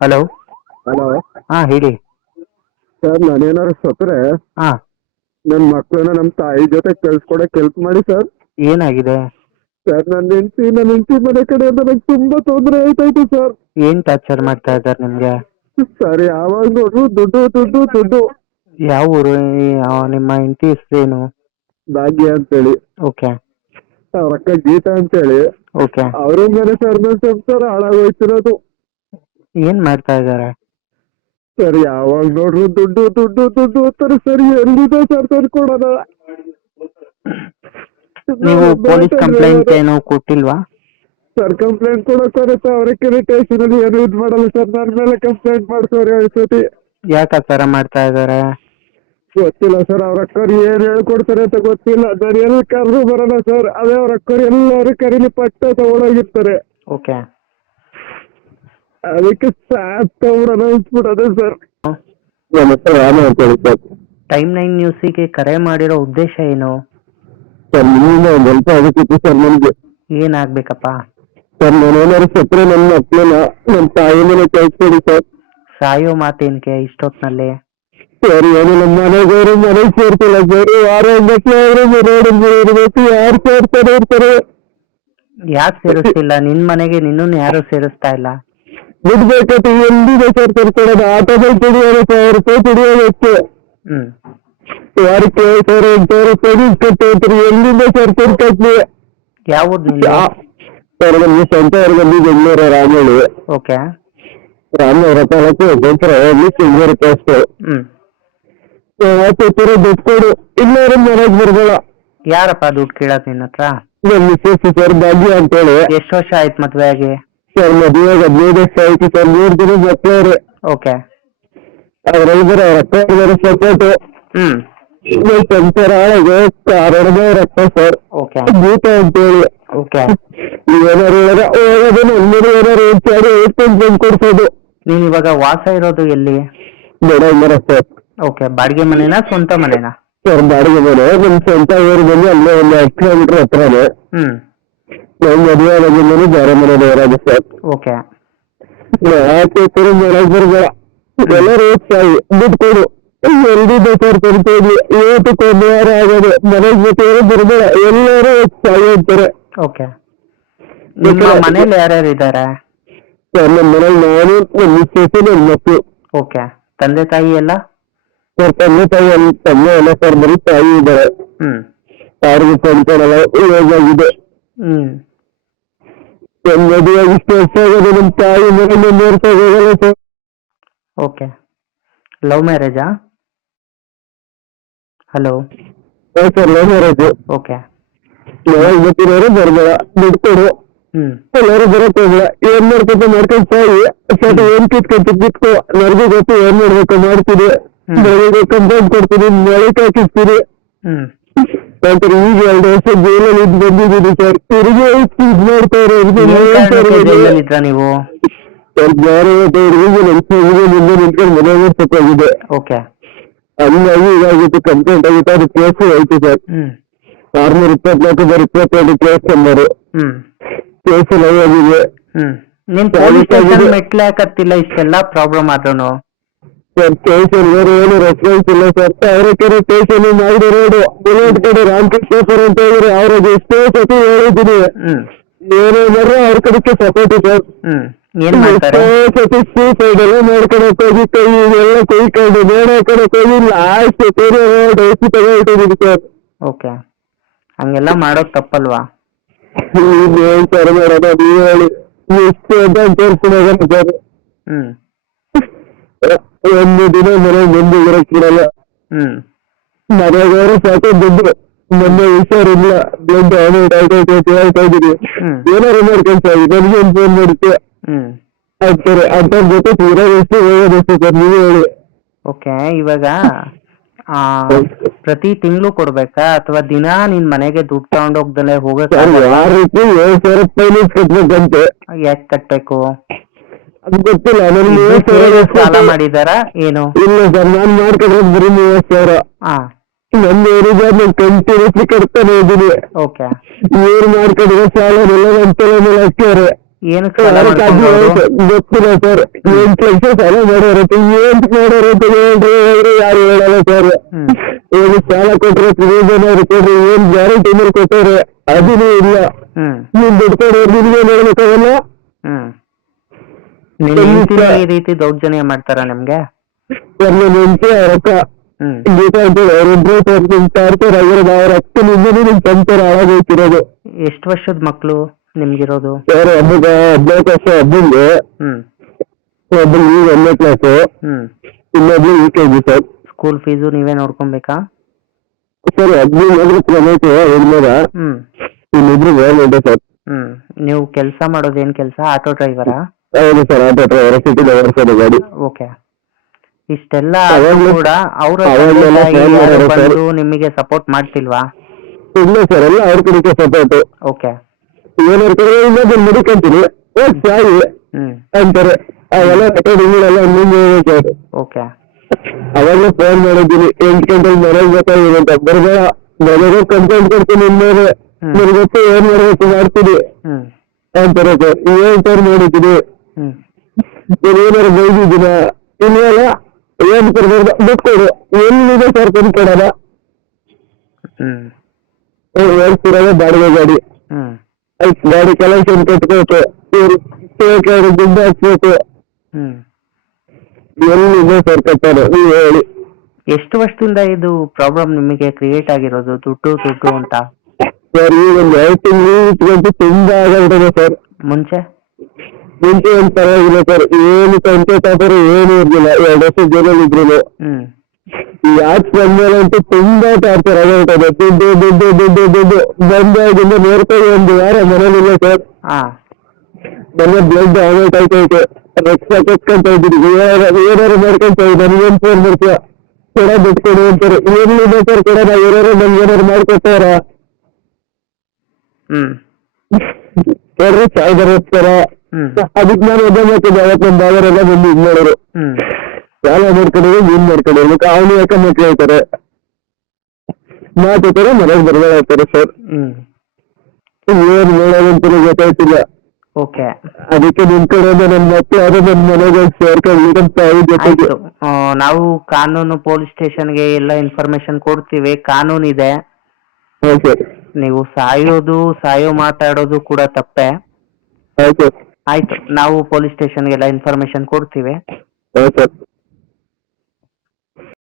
Hello. Hello. ಹಾ ಹೇಳಿ. Sir ನಾನೇನಾದ್ರು ಸತ್ರೆ ಹಾ ನನ್ನ ಮಕ್ಕಳನ್ನ ನಮ್ಮ ತಾಯಿ ಜೊತೆ ಕಳ್ಸ್ಕೊಡಕ್ಕೆ ಹೆಲ್ಪ್ ಮಾಡಿ ಸರ್. ಏನಾಗಿದೆ? ಸರ್ ನನ್ನ ಹೆಂಡತಿ ಮನೆ ಕಡೆಯಿಂದ ನಂಗೆ ತುಂಬಾ ತೊಂದರೆ ಆಯ್ತಾಯ್ತು ಸರ್. ಏನ್ ಟಾರ್ಚರ್ ಮಾಡ್ತಾ ಇದ್ದಾರೆ ನಿಮ್ಗೆ? ಸರ್ ಯಾವಾಗ ನೋಡ್ರು ದುಡ್ಡು ದುಡ್ಡು ದುಡ್ಡು. ಯಾವ ಊರು? ನಿಮ್ಮ ಹೆಂಡತಿ ಹೆಸರೇನು? ಭಾಗ್ಯ ಅಂತೇಳಿ. ಓಕೆ ಅವ್ರ ಅಕ್ಕ ಗೀತಾ ಅಂತೇಳಿ. ಓಕೆ. ಅವ್ರಿಂದಾನೆ ಸರ್ ನನ್ನ ಸಂಸಾರ ಹಾಳಾಗೋಯ್ತಿರೋದು. ಏನ್ ಮಾಡ್ತಾ ಇದ್ದಾರೆ? ಸರ್ ಯಾವಾಗ ನೋಡ್ರು ದುಡ್ಡು ದುಡ್ಡು ದುಡ್ಡು ಅಂತಾರೆ ಸರ್. ಎಲ್ಲಿದೆ ಸರ್ ತಂದ್ಕೊಡೋಣ? ನೀವು ಪೊಲೀಸ್ ಕಂಪ್ಲೇಂಟ್ ಏನು ಕೊಟ್ಟಿಲ್ವಾ? ಸರ್ ಕಂಪ್ಲೇಂಟ್ ಕೊಡೋಕೆ ಅವ್ರಿಗೆ ಸ್ಟೇಷನ್ ಅಲ್ಲಿ ಏನು ಇದು ಮಾಡಲ್ಲ ಸರ್. ನನ್ನ ಮೇಲೆ ಕಂಪ್ಲೇಂಟ್ ಮಾಡ್ಸೋರು ಎರಡು ಸತಿ. ಯಾಕೆ ಆ ಥರ ಮಾಡ್ತಾ ಇದ್ದಾರೆ? ಗೊತ್ತಿಲ್ಲ ಸರ್. ಅವ್ರ ಅಕ್ಕರು ಏನ್ ಹೇಳ್ಕೊಡ್ತಾರೆ ಅಂತ ಗೊತ್ತಿಲ್ಲ. ನಾನು ಎಲ್ಲಿ ಕರೆದು ಬರೋಣ ಸರ್. ಅದೇ ಅವ್ರ ಅಕ್ಕರು ಎಲ್ಲರೂ ಕರೀಲಿ ಪಟ್ಟ ತಗೊಂಡೋಗಿರ್ತಾರೆ. ಓಕೆ. ಅದಕ್ಕೆ ಸಾಥ್ ತಗೊಂಡು ಅನ್ಸ್ಬಿಡೋದೆ ಸರ್. ನಮ್ಮ ಹೆಸರು ರಾಮ ಅಂತ ಹೇಳಿ ಸರ್. ಟೈಮ್ 9 ನ್ಯೂಸಿಗೆ ಕರೆ ಮಾಡಿರೋ ಉದ್ದೇಶ ಏನು? ಸರ್ ನಿಮ್ಮಿಂದ ಒಂದು ಹೆಲ್ಪ್ ಆಗತ್ತಿತ್ತು ಸರ್ ನನಗೆ. ಏನಾಗ್ಬೇಕಪ್ಪ? ಸರ್ ನಾನೇನಾದ್ರು ಸತ್ರೆ ನನ್ನ ಮಕ್ಕಳನ್ನ ನಮ್ಮ ತಾಯಿ ಮನೆ ಕಳ್ಸ್ಕೊಡಿ ಸರ್. ಸಾಯೋ ಮಾತೇನ್ಕೆ ಇಷ್ಟೊತ್ನಲ್ಲಿ? ಸರ್ ಏನು ನಮ್ಮ ಮನೆಗವರು ಮನೆಗೆ ಸೇರ್ತಿಲ್ಲ ಸರ್. ಯಾರೋ ಮಕ್ಕಳು ರೋಡ್ ಇರ್ಬೇಕು. ಯಾರು ಸೇರ್ತಾರೆ ಇರ್ತಾರೆ. ಯಾಕೆ ಸೇರಿಸ್ತಿಲ್ಲ? ನಿನ್ ಮನೆಗೆ ನಿನ್ನನ್ನು ಯಾರು ಸೇರಿಸ್ತಾ ಇಲ್ಲ? ದುಡ್ಡು ಬೇಕಂತ ಎಲ್ಲಿದೆ ಸರ್ ಕರ್ಕೊಳ್ಳೋದು? ಆಟೋದಲ್ಲಿ ದುಡಿಯೋದು 1000 ರೂಪಾಯಿ ದುಡಿಯೋದಕ್ಕೆ. ಹ್ಮ್. ವಾರಕ್ಕೆ 1000 ರೂಪಾಯಿ ಕಟ್ಟೋದ್ರಿ. ಎಲ್ಲಿಂದ ಸರ್ ಕಟ್ಲಿ? ಯಾವ ಊರು ನಿಂದು? ಸರ್ ನಮ್ಗೆ ಸ್ವಂತ ವರ್ಗಲ್ಲಿ ಬೆಂಗಳೂರು ರಾಮಳ್ಳಿ. ಓಕೆ. ರಾಮನಗರ ತಾಲೂಕು ಗೋಪುರ ಹೋಗಿ ಸಿಂಗೇರಿ ಪೋಸ್ಟ್. ಹ್ಮ್. ದುಡ್ಡು ಕೊಡು. ಇನ್ನಾರು ಮನೆಗೆ ಬರ್ಬೇಡ. ಯಾರಪ್ಪ ದುಡ್ಡು ಕೇಳೋದು ನಿನ್ನ ಹತ್ರ? ನಮ್ಮ ಮಿಸ್ಸಸ್ ಸರ್ ಭಾಗ್ಯ ಅಂತೇಳಿ. ಎಷ್ಟು ವರ್ಷ ಆಯ್ತು ಮದ್ವೆ ಆಗಿ? ಸರ್ ಮದುವೆ 15 ವರ್ಷ ಆಯ್ತು ಸರ್. 3 ಜನ ಮಕ್ಕಳವ್ರೆ. ಓಕೆ. ಅದ್ರಲ್ಲಿ ಬರೋ ಅವ್ರ ಅಕ್ಕ ಸಪೋರ್ಟು. ಹ್ಮ್. ಸಂಸಾರ ಹಾಳಾಗೆ ಕಾರಣದ ಅವ್ರ ಅಕ್ಕ ಸರ್. ಓಕೆ. ಗೀತಾ ಅಂತೇಳಿ. ಓಕೆ. ಏನಾರು ಹೋಗೋದನ್ನ ಎಲ್ಲರೂ ಏನಾರು ಹೇಳ್ತಾರೆ ಹೇಳ್ಕೊಂಡು ಬಂದು ಕೊಡ್ಸೋದು. ನೀನ್ ಇವಾಗ ವಾಸ ಇರೋದು ಎಲ್ಲಿ? ದೊಡ್ಡ ಸರ್. ಓಕೆ. ಬಾಡಿಗೆ ಮನೆನಾ ಸ್ವಂತ ಮನೆನಾ? ಸರ್ ಬಾಡಿಗೆ ಮನೆ. ನಮ್ಮ ಸ್ವಂತ ಊರು ಬಂದು ಅಲ್ಲೇ ಒಂದು 5 ಕಿಲೋಮೀಟರ್ ಹತ್ರನೇ. ಹ್ಮ್. ನಾವು ಮದುವೆ ಆಗಿಂದಲೂ ಬೇರೆ ಮನೇಲಿ ಇರೋದು ಸರ್. ಓಕೆ. ಮನೆಗೆ ಬರ್ಬೇಡ. ಎಲ್ಲರೂ ಸಾಯಿ ದುಡ್ಡು ಕೊಡು. ಎಲ್ದಿದ್ದ ಸರ್ ಕರಿತೀವಿ. ಇವತ್ತಕ್ಕೆ 1 ವಾರ ಆಗೋದು. ಮನೆಗೆ ಬೇಕಾದ್ರೆ ಬರ್ಬೇಡ. ಎಲ್ಲರೂ ಸಾಯಿ ಅಂತಾರೆ. ಓಕೆ. ನಿಮ್ಮ ಮನೇಲಿ ಯಾರ್ಯಾರು ಇದ್ದಾರೆ? ಸರ್ ನಮ್ಮ ಮನೇಲಿ ನಾನು, ನಮ್ಮ ಮಿಸ್ಸಸ್, ನನ್ನ ಮಕ್ಕಳು. ಓಕೆ. ತಂದೆ ತಾಯಿ ಎಲ್ಲ? ಸರ್ ತಂದೆ ತಾಯಿ ತಂದೆ ಎಲ್ಲ ಸರ್ ಬರೀ ತಾಯಿ ಇದ್ದಾರೆ. ಹ್ಮ್. ಅವ್ರಿಗೆ ಕೊಂಡ್ಕೊಳಲ್ಲ ಏಜಾಗಿದೆ. ಹ್ಮ್. ಮದುವೆ ಇಷ್ಟು ವರ್ಷ ಆಗೋದು. ನಮ್ಮ ತಾಯಿ ಮನೆ ಮುಂದುವರ್ಸೋಗೋಗಲ್ಲ ಸರ್. ಓಕೆ. ಲವ್ ಮ್ಯಾರೇಜಾ? Hello. Sir love marriage. Okay. ಯಾವಾಗ ಗೊತ್ತಿರೋರು ಬರ್ಬೇಡ. ದುಡ್ಡು ಕೊಡು. ಹ್ಮ್. ಎಲ್ಲರೂ ಬರಕ್ ಹೋಗ್ಬೇಡ. ಏನ್ ಮಾಡ್ಕೊತ ಮಾಡ್ಕೊಂಡ್ ತಾಯಿ ಸರ್ ಏನ್ ಕಿತ್ಕೊ ನನಗೂ ಗೊತ್ತು ಏನ್ ಮಾಡ್ಬೇಕು ಮಾಡ್ತೀನಿ. ಬೆಳಿಗ್ಗೆ ಕಂಪ್ಲೇಂಟ್ ಕೊಡ್ತೀನಿ. ಮಳೆಗೆ ಹಾಕಿಸ್ತೀನಿ. ಹ್ಮ್. ನಂತರ ಈಗ 2 ವರ್ಷ ಜೈಲಲ್ಲಿ ಇದ್ದು ಬಂದಿದ್ದೀನಿ ಸರ್. ತಿರುಗಿ ಇದ್ ಮಾಡ್ತಾರೆ. ಇದ್ರ ನೀವು? ಮುಂದೆ ನಿಂತ್ಕೊಂಡು ಮನೆಗೆ ಸತ್ತಾಗಿದೆ. ಓಕೆ. ಹಂಗಾಗಿ ಇದಾಗಿತ್ತು. ಕಂಪ್ಲೇಂಟ್ ಆಗಿತ್ತು. ಅದು ಕೇಸು ಆಯ್ತು sir. 624/22 case number. Case love ಆಗಿದೆ. ನಿಮ್ ಪೊಲೀಸ್ ಸ್ಟೇಷನ್ ಮೆಟ್ಲೆ ಹಾಕತ್ತಿಲ್ಲ ಇಷ್ಟೆಲ್ಲ ಪ್ರಾಬ್ಲಮ್ ಆದ್ರೂ? ಸರ್ ಸ್ಟೇಷನ್ ಬೇರೆ ಏನು ರೆಸ್ಪಾನ್ಸ್ ಇಲ್ಲ ಸರ್. ತಾವರೆಕೆರೆ ಸ್ಟೇಷನ್ ಮಾಡಿ ರೋಡು ಬುಲೆಟ್ ಕಡೆ ರಾಮಕೃಷ್ಣೇಶ್ವರ ಅಂತ ಹೇಳಿದ್ರೆ ಅವ್ರಿಗೆ ಎಷ್ಟೋ ಸತಿ ಹೇಳಿದ್ದೀನಿ. ಏನೇ ಬಂದ್ರೆ ಅವ್ರ ಕಡೆಗೆ ಸಪೋರ್ಟ್ ಸರ್. ಎಷ್ಟೋ ಸತಿ ಸೂಸೈಡ್ ಎಲ್ಲ ಮಾಡ್ಕೊಳಕ್ ಹೋಗಿ ಕೈ ಎಲ್ಲ ಕೈಕೊಂಡು ನೋಡೋಕಡಕ್ ಹೋಗಿ ಲಾಸ್ಟ್ ಡೈಸಿ ತಗೊಂಡಿದ್ದೀನಿ ಸರ್. ಓಕೆ. ಹಂಗೆಲ್ಲ ಮಾಡೋದು ತಪ್ಪಲ್ವಾ? ಏನ್ ಸರ್ ಮಾಡೋದು ನೀವು ಹೇಳಿ. ಎಷ್ಟು ಅಂತ ತೋರಿಸ್ಕೊಂಡು ಸರ್. ಒಂದು ದಿನ ಮನೆಗೆ ಬಂದು ಇರಕ್ ಬಿಡಲ್ಲ. ಮನೆಯವರು ಸಾಕು ದುಡ್ಡು. ಮೊನ್ನೆ ಹುಷಾರಿಲ್ಲ. ಬ್ಲಡ್ ಹೇಳ್ತಾ ಇದೀನಿ. ಏನಾರು ಮಾಡ್ಕೊಂಡು ಸರ್ ನನಗೆ ಒಂದು ಫೋನ್ ಮಾಡುತ್ತೆ. ಆಗ್ತಾರೆ ಅದ್ರ ಜೊತೆ ಇರೋದೆಷ್ಟು ಹೋಗೋದೆಷ್ಟು ಸರ್ ನೀವು ಹೇಳಿ. ಓಕೆ. ಇವಾಗ ಪ್ರತಿ ತಿಂಗಳು ಕೊಡ್ಬೇಕಾ ಅಥವಾ ದಿನ ನಿನ್ ಮನೆಗೆ ದುಡ್ಡು ತಗೊಂಡ್ ಹೋಗ್ದಲೆ ಹೋಗಕ್? ಯಾವ ರೀತಿ 7,000 ಫೈನಾನ್ಸ್ ಕಟ್ಬೇಕಂತೆ. ಯಾಕೆ ಕಟ್ಬೇಕು? ಅದು ಗೊತ್ತಿಲ್ಲ ನನಗೆ. ಸಾಲ ಮಾಡಿದಾರ ಏನು? ಇಲ್ಲ ಸರ್ ನಾನ್ ಮಾಡ್ಕೊಂಡ್ರೆ ಬರೀ 30,000. ನನ್ನ ಏನಿದೆ ನಾನು ಕಂಟಿನ್ಯೂಸ್ಲಿ ಕಟ್ತಾನೆ ಇದ್ದೀನಿ. ಓಕೆ. ಏನ್ ಮಾಡ್ಕೊಂಡ್ರೆ ಸಾಲ ಎಲ್ಲ ನನ್ನ ತಲೆ ಮೇಲೆ ಹಾಕ್ತಾರೆ. ಏನಕ್ಕೆ ಸಾಲ ಮಾಡ್ಕೊಂಡ್ರು ಅವ್ರು? ಗೊತ್ತಿಲ್ಲ ಸರ್, 8 ಲಕ್ಷ ಸಾಲ ಮಾಡೋರತ್ತೆ, ಏನ್ ಮಾಡೋರತ್ತೆ ಹೇಳ್ರಿ, ಯಾರು ಹೇಳಲ್ಲ ಸರ್. ಹ್ಮ್ ಏನು ಸಾಲ ಕೊಟ್ರೆ ಪ್ರಯೋಜನ ಕೊಡ್ರಿ, ಏನ್ ಗ್ಯಾರಂಟಿ ಮೇಲೆ ಕೊಟ್ಟವ್ರೆ ಅದೂ ಇಲ್ಲ. ಹ್ಮ್ ನೀನ್ ದುಡ್ಡು ಕೊಡೋರು ನಿನ್ಗೆ ಹೇಳ್ಬೇಕಾಗಲ್ಲ. ಹ್ಮ್ ನಿಮ್ ಹೆಂಡ್ತಿನೇ ಈ ರೀತಿ ದೌರ್ಜನ್ಯ ಮಾಡ್ತಾರ ನಿಮ್ಗೆ? ನನ್ನ ಹೆಂಡತಿ ಅವರಕ್ಕ ಹ್ಮ್ ಗೀತಾ ಅಂತ ಅವರಿಬ್ರು ನಿಂತ ಇರ್ತಾರೆ, ಅವ್ರ ಅಕ್ಕನಿಂದನೇ ನಿಮ್ ಸಂಸಾರ ಹಾಳಾಗೋಯ್ತಿರೋದು. ಎಷ್ಟು ವರ್ಷದ ಮಕ್ಳು ನಿಮ್ಗಿರೋದು? ಸರ್ ಹಬ್ಬಗ 14 ವರ್ಷ ಹಬ್ಬಂಗೆ, ಹ್ಮ್ ಒಬ್ಬಳು ಈಗ 1ನೇ ಕ್ಲಾಸು, ಹ್ಮ್ ಇನ್ನೊಬ್ಳು UKG ಸರ್. ಸ್ಕೂಲ್ ಫೀಸು ನೀವೇ ನೋಡ್ಕೊಬೇಕಾ? ಸರ್ 15 ಪ್ರಮೋಟ್ ಹೆಣ್ಮಗ, ಹ್ಮ್ ಇನ್ನಿಬ್ರು ಗೌರ್ಮೆಂಟ್ ಸರ್. ಹ್ಮ್ ನೀವು ಕೆಲಸ ಮಾಡೋದು ಏನ್ ಕೆಲಸ? ಆಟೋ ಡ್ರೈವರಾ? ಹೌದು sir, auto driver, city driver sir ಗಾಡಿ. ಓಕೆ. ಇಷ್ಟೆಲ್ಲ ಅವಾಗ್ಲೂ- ಕೂಡ ಅವರ ಅವಾಗ್ಲೆಲ್ಲ phone ಮಾಡೋರು ಸರ್. ಬಂದು ನಿಮಗೆ ಸಪೋರ್ಟ್ ಮಾಡ್ತಿಲ್ವಾ? ಇಲ್ಲ ಸರ್, ಎಲ್ಲ ಅವ್ರ ಕಡೆಗೆ ಸಪೋರ್ಟ್. ಓಕೆ. ಏನಾರು ಕಡೆ ಇನ್ನೊಬ್ಬರು ಮುಡಿಕಂತೀನಿ, ಸಾಯಿ ಹ್ಮ್ ಅಂತಾರೆ. ಅವೆಲ್ಲ ರೆಕಾರ್ಡಿಂಗ್ಗಳೆಲ್ಲ ಮುಂದೆ ಸರ್. ಓಕೆ. ಅವಾಗಲೇ ಫೋನ್ ಮಾಡಿದ್ದೀನಿ, 8 ಗಂಟೆಗೆ ಮನೆಗೆ ಬೇಕಾಗಿದೆ ಅಂತ. ಬರ್ಬೇಡ, ಮನೆಗೆ ಕಂಪ್ಲೇಂಟ್ ಕೊಡ್ತೀನಿ ಇನ್ಮೇಲೆ, ನಿಮ್ಗೆ ಗೊತ್ತು ಏನ್ ಮಾಡ್ಬೇಕು ಮಾಡ್ತೀನಿ ಹ್ಮ್ ಅಂತಾರೆ ಸರ್. ಏನ್ ಸರ್ ಮಾಡಿದ್ದೀನಿ, ಹ್ಮ್ ಏನಾರು ಬೈದಿದ್ದೀನ ಇನ್ನೆಲ್ಲ ಏನ್ ಕೊಡ್ಬಾರ್ದು, ದುಡ್ಡು ಕೊಡು, ಎಲ್ಲಿದೆ ಸರ್ ತಂದು ಕೊಡೋಣ. ಹ್ಮ್ ಹೇಳ್ತಿರೋದೇ ಬಾಡಿಗೆ ಗಾಡಿ, ಹ್ಮ್ ಗಾಡಿ ಕಲೆಕ್ಷನ್ ಕಟ್ಬೇಕು, ದುಡ್ಡು ಹಾಕ್ಬೇಕು, ಹ್ಮ್ ಎಲ್ಲಿದೆ ಸರ್ ಕಟ್ಟೋದು ನೀವು ಹೇಳಿ. ಎಷ್ಟು ವರ್ಷದಿಂದ ಇದು ಪ್ರಾಬ್ಲಮ್ ನಿಮಗೆ ಕ್ರಿಯೇಟ್ ಆಗಿರೋದು, ದುಡ್ಡು ದುಡ್ಡು ಅಂತ? ಸರ್ ಈಗ ಒಂದು 2 ತಿಂಗಳು ಇಟ್ಕೊಂಡು ತುಂಬಾ ಆಗಿರ್ತದೆ ಸರ್. ಮುಂಚೆ ಮುಂಚೆ ಒಂದು ಪರವಾಗಿಲ್ಲ ಸರ್, ಏನು ಸಂತೆ ತಾಪರು ಏನು ಇರ್ಲಿಲ್ಲ, 2 ವರ್ಷ ಜೈಲಲ್ಲಿ ಇದ್ರು. ಹ್ಮ್ ಈ ಆಚೆ ಬಂದ್ಮೇಲೆ ಅಂತೂ ತುಂಬಾ ಟಾರ್ಚರ್ ಆಗಿರ್ತದೆ. ದುಡ್ಡು ದುಡ್ಡು ದುಡ್ಡು ದುಡ್ಡು ಬಂದಾಗಿಂದ ನೋಡ್ಕೊಂಡು 1 ವಾರ ಮನೇಲಿಲ್ಲ ಸರ್. ಹಾ ನನ್ನ ಬ್ಲಡ್ ಆಮೇಟ್ ಆಯ್ತೈತೆ, ರಕ್ತ ಕಟ್ಕೊಂತ ಇದ್ದೀನಿ, ಏನಾರು ಮಾಡ್ಕೊಂತ ಇದ್ದೀನಿ. ನನಗೇನು ಫೋನ್ ಮಾಡ್ತೀಯ, ಕೊಡ ದುಡ್ಡು ಕೊಡು ಅಂತಾರೆ. ಏನಿದೆ ಸರ್ ಕೊಡೋಣ, ಏನಾರು ನಮ್ಗೆ ಏನಾರು ಮಾಡ್ಕೊಡ್ತಾರ ಹ್ಮ್ ನೋಡ್ರಿ, ಸಾಯ್ದಾರ ಹೋಗ್ತಾರ. ಹ್ಮ್ ಅದಕ್ಕೆ ನಾನು ಒಬ್ಬ ಮಾಡ್ತಿದ್ದೆ, ಅವತ್ತು ನಮ್ಮ ಬಾವರೆಲ್ಲ ಬಂದು ಇದು ಮಾಡೋರು, ಹ್ಮ್ ಸಾಲ ಮಾಡ್ಕೊಂಡಿದ್ರು, ಏನ್ ಮಾಡ್ಕೊಂಡಿರ್ಬೇಕು, ಅವನು ಯಾಕೆ ಮಕ್ಳು ಹೇಳ್ತಾರೆ, ಮಾತಾಡ್ತಾರೆ, ಮನೆಗೆ ಬರ್ಬೇಡ ಆಗ್ತಾರೆ ಸರ್. ಹ್ಮ್ ಏನ್ ಮಾಡೋದಂತಲೂ ಗೊತ್ತಾಯ್ತಿಲ್ಲ. ಓಕೆ. ಅದಕ್ಕೆ ನಿಮ್ ಕಡೆಯಿಂದ ನನ್ನ ಮತ್ತೆ ಅದು ನನ್ನ ಮನೆಗೆ ಸೇರ್ಕೊಂಡು ತಾಯಿ ಜೊತೆಗೆ. ಆಯ್ತು. ನಾವು ಕಾನೂನು ಪೊಲೀಸ್ ಸ್ಟೇಷನ್ಗೆ ಎಲ್ಲ ಇನ್ಫಾರ್ಮೇಶನ್ ಕೊಡ್ತೀವಿ, ಕಾನೂನಿದೆ. ಹೌದು ಸರ್. ನೀವು ಸಾಯೋ ಮಾತಾಡೋದು ಕೂಡ ತಪ್ಪೇ. ಹೌದು ಸರ್. ಆಯ್ತು, ನಾವು ಪೊಲೀಸ್ ಸ್ಟೇಷನ್ಗೆಲ್ಲ ಇನ್ಫಾರ್ಮೇಶನ್ ಕೊಡ್ತೀವಿ. ಹೌದು ಸರ್.